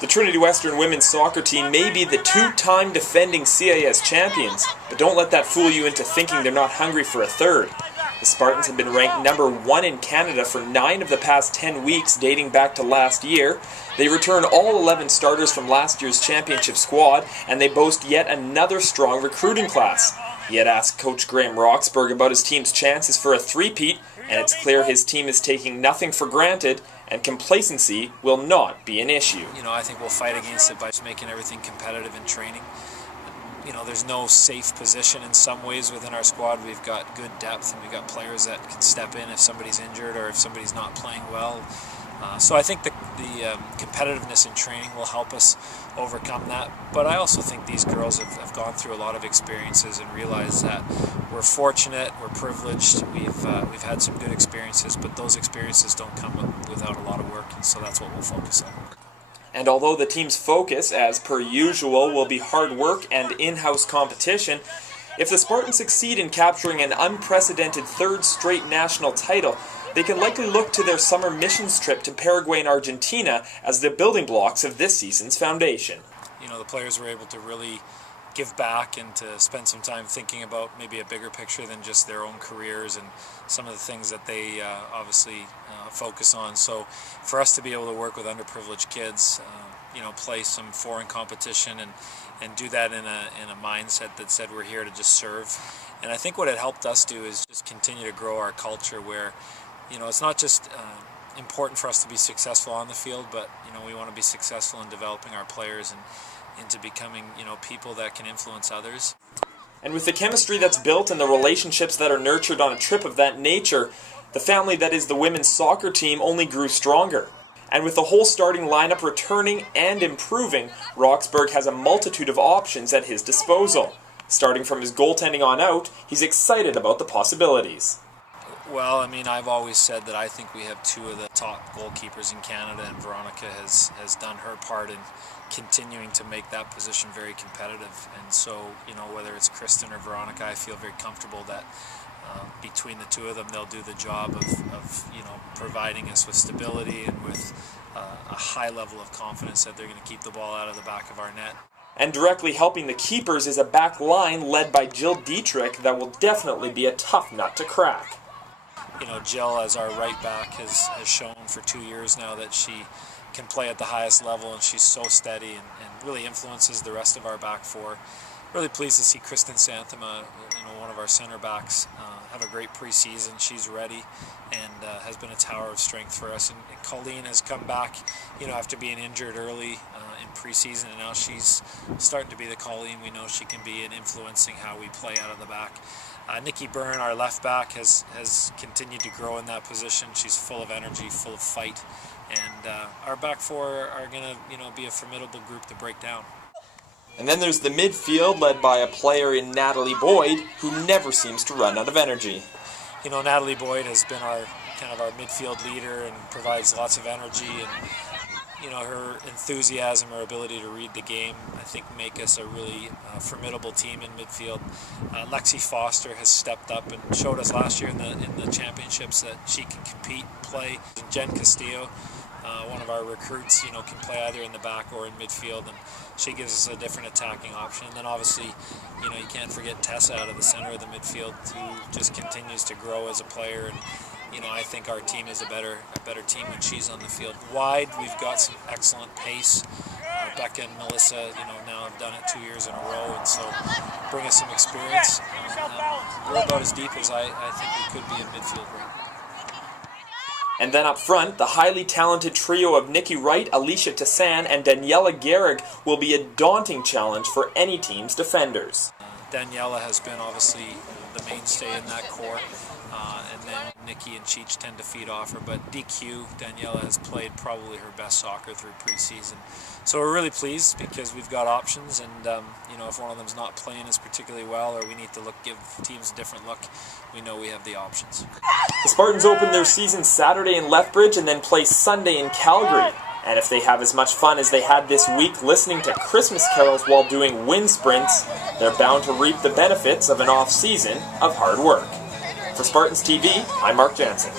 The Trinity Western women's soccer team may be the two-time defending CIS champions, but don't let that fool you into thinking they're not hungry for a third. The Spartans have been ranked #1 in Canada for 9 of the past 10 weeks dating back to last year. They return all 11 starters from last year's championship squad, and they boast yet another strong recruiting class. He had asked Coach Graham Roxburgh about his team's chances for a three-peat, and it's clear his team is taking nothing for granted, and complacency will not be an issue. I think we'll fight against it by just making everything competitive in training. There's no safe position in some ways within our squad. We've got good depth, and we've got players that can step in if somebody's injured or if somebody's not playing well. So I think the competitiveness in training will help us overcome that. But I also think these girls have gone through a lot of experiences and realized that we're fortunate, we're privileged, we've had some good experiences, but those experiences don't come without a lot of work, and so that's what we'll focus on. And although the team's focus, as per usual, will be hard work and in-house competition, if the Spartans succeed in capturing an unprecedented third straight national title, they can likely look to their summer missions trip to Paraguay and Argentina as the building blocks of this season's foundation. The players were able to really give back and to spend some time thinking about maybe a bigger picture than just their own careers and some of the things that they obviously focus on. So for us to be able to work with underprivileged kids, play some foreign competition and do that in a mindset that said we're here to just serve. And I think what it helped us do is just continue to grow our culture where, it's not just important for us to be successful on the field, but we want to be successful in developing our players and into becoming people that can influence others. And with the chemistry that's built and the relationships that are nurtured on a trip of that nature, the family that is the women's soccer team only grew stronger. And with the whole starting lineup returning and improving, Roxburgh has a multitude of options at his disposal. Starting from his goaltending on out, he's excited about the possibilities. Well, I've always said that I think we have two of the top goalkeepers in Canada, and Veronica has done her part in continuing to make that position very competitive. And so, whether it's Kristen or Veronica, I feel very comfortable that between the two of them, they'll do the job of providing us with stability and with a high level of confidence that they're going to keep the ball out of the back of our net. And directly helping the keepers is a back line led by Jill Dietrich that will definitely be a tough nut to crack. Jill, as our right back, has shown for 2 years now that she can play at the highest level, and she's so steady and really influences the rest of our back four. Really pleased to see Kristen Santhema, one of our center backs, have a great preseason. She's ready and has been a tower of strength for us. And Colleen has come back, after being injured early in preseason, and now she's starting to be the Colleen we know she can be in influencing how we play out of the back. Nikki Byrne, our left back, has continued to grow in that position. She's full of energy, full of fight, and our back four are going to be a formidable group to break down. And then there's the midfield led by a player in Natalie Boyd who never seems to run out of energy. Natalie Boyd has been our midfield leader and provides lots of energy, and her enthusiasm, her ability to read the game, I think make us a really formidable team in midfield. Lexi Foster has stepped up and showed us last year in the championships that she can compete, play. And Jen Castillo, one of our recruits, can play either in the back or in midfield, and she gives us a different attacking option. And then obviously, you can't forget Tessa out of the center of the midfield, who just continues to grow as a player. And I think our team is a better team when she's on the field. Wide, we've got some excellent pace. Becca and Melissa, now have done it 2 years in a row, and so bring us some experience. We're about as deep as I think we could be in midfield right now. And then up front, the highly talented trio of Nikki Wright, Alicia Tassan, and Daniela Gehrig will be a daunting challenge for any team's defenders. Daniela has been obviously the mainstay in that core, and then Nikki and Cheech tend to feed off her, but DQ, Daniela has played probably her best soccer through preseason. So we're really pleased because we've got options, and if one of them's not playing as particularly well, or we need to give teams a different look, we know we have the options. The Spartans open their season Saturday in Lethbridge and then play Sunday in Calgary. And if they have as much fun as they had this week listening to Christmas carols while doing wind sprints, they're bound to reap the benefits of an off-season of hard work. For Spartans TV, I'm Mark Jansen.